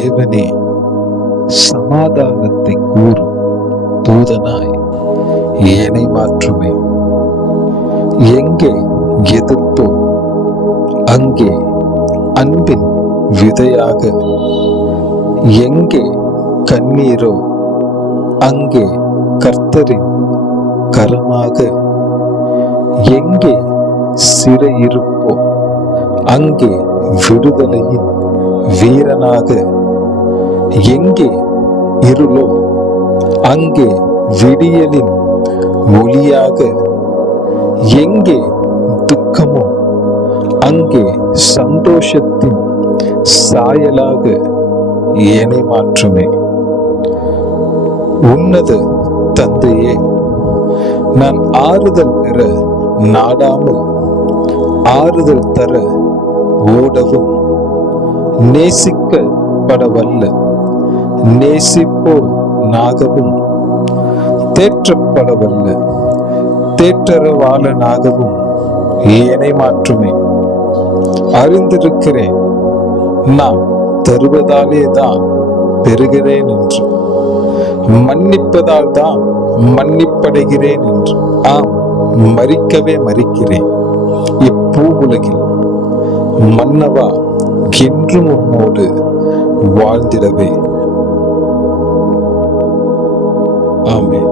தேவனே, சமாதானத்தை கூறும் தூதனாய் என்னை மாற்றுமே. எங்கே எதிர்ப்போ அங்கே அன்பின் விதையாக, எங்கே கண்ணீரோ அங்கே கர்த்தரின் கரமாக, எங்கே சிறையிருப்போ அங்கே விடுதலையின் வீரனாக, எங்கே இருளோ அங்கே விடியலின் ஒளியாக, எங்கே துக்கமோ அங்கே சந்தோஷத்தின் சாயலாக என்னை மாற்றுமே. உன்னத தந்தையே, நான் ஆறுதல் பெற நாடாமல் ஆறுதல் தர ஓடவும், நேசிக்கப்பட வல்ல நேசிப்போ நாகவும், தேற்றப்பட வல்ல தேற்றரவாளனாகவும் என்னை மாற்றுமே. அறிந்திருக்கிறேன், நான் தருவதாலே தான் பெறுகிறேன் என்று, மன்னிப்பதால் தான் மன்னிப்படைகிறேன் என்று. ஆம், மறிக்கவே மறிக்கிறேன் இப்பூ உலகில். மன்னவா, என்றும் உன்னோடு வாழ்ந்திடவே. ஆமென்.